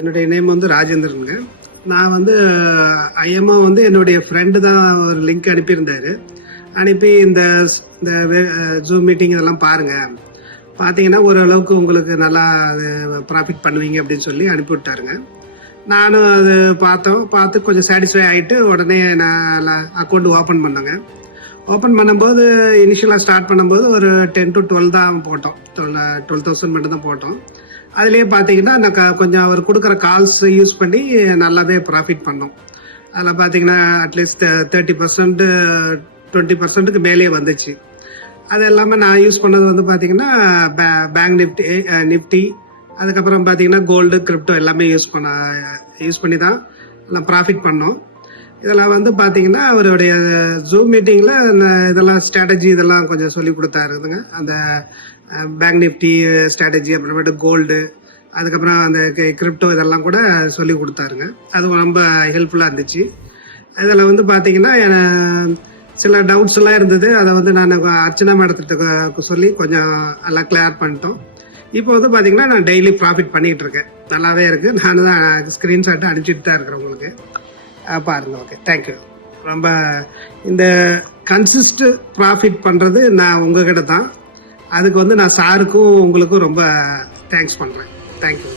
என்னுடைய நேம் வந்து ராஜேந்திரனுங்க. நான் வந்து ஐஎம்ஓ வந்து என்னுடைய ஃப்ரெண்டு தான் ஒரு லிங்க் அனுப்பியிருந்தாரு. அனுப்பி இந்த இந்த ஜூம் மீட்டிங் இதெல்லாம் பாருங்க, பார்த்தீங்கன்னா ஓரளவுக்கு உங்களுக்கு நல்லா ப்ராஃபிட் பண்ணுவீங்க அப்படின்னு சொல்லி அனுப்பிவிட்டாருங்க. நானும் அது பார்த்து கொஞ்சம் சாட்டிஸ்ஃபை ஆகிட்டு உடனே நான் அக்கௌண்ட் ஓப்பன் பண்ணேங்க. ஓப்பன் பண்ணும்போது இனிஷியலாக ஸ்டார்ட் பண்ணும்போது ஒரு 10 to 12 தான் போட்டோம். 12,000 மட்டும் தான் போட்டோம். அதுலேயே பார்த்தீங்கன்னா நான் கொஞ்சம் அவர் கொடுக்குற கால்ஸ் யூஸ் பண்ணி நல்லாவே ப்ராஃபிட் பண்ணோம். அதில் பார்த்தீங்கன்னா அட்லீஸ்ட் 30% 20%க்கு மேலே வந்துச்சு. அது எல்லாமே நான் யூஸ் பண்ணது வந்து பார்த்தீங்கன்னா பேங்க் நிஃப்டி அதுக்கப்புறம் பார்த்தீங்கன்னா கோல்டு கிரிப்டோ எல்லாமே யூஸ் பண்ணி தான் எல்லாம் ப்ராஃபிட் பண்ணோம். இதெல்லாம் வந்து பார்த்தீங்கன்னா அவருடைய ஜூம் மீட்டிங்கில் இதெல்லாம் ஸ்ட்ராட்டஜி இதெல்லாம் கொஞ்சம் சொல்லி கொடுத்தாருங்க. அந்த பேங்க் நிஃப்டி ஸ்ட்ராட்டஜி, அப்புறமேட்டு கோல்டு, அதுக்கப்புறம் அந்த கிரிப்டோ இதெல்லாம் கூட சொல்லி கொடுத்தாருங்க. அது ரொம்ப ஹெல்ப்ஃபுல்லாக இருந்துச்சு. இதில் வந்து பார்த்தீங்கன்னா சில டவுட்ஸ் எல்லாம் இருந்தது. அதை வந்து நான் அர்ச்சனா மேடத்துக்கு சொல்லி கொஞ்சம் எல்லாம் கிளியர் பண்ணிட்டோம். இப்போ வந்து பார்த்தீங்கன்னா நான் டெய்லி ப்ராஃபிட் பண்ணிட்டு இருக்கேன். நல்லாவே இருக்கு. நான் தான் ஸ்க்ரீன்ஷாட் அனுப்பிச்சிட்டு தான் இருக்கிறேன் உங்களுக்கு. பாருங்க. Okay, thank you. ரொம்ப இந்த கன்சிஸ்ட் ப்ராஃபிட் பண்ணுறது நான் உங்ககிட்ட தான். அதுக்கு வந்து நான் சாருக்கும் உங்களுக்கும் ரொம்ப தேங்க்ஸ் பண்ணுறேன். தேங்க்யூ.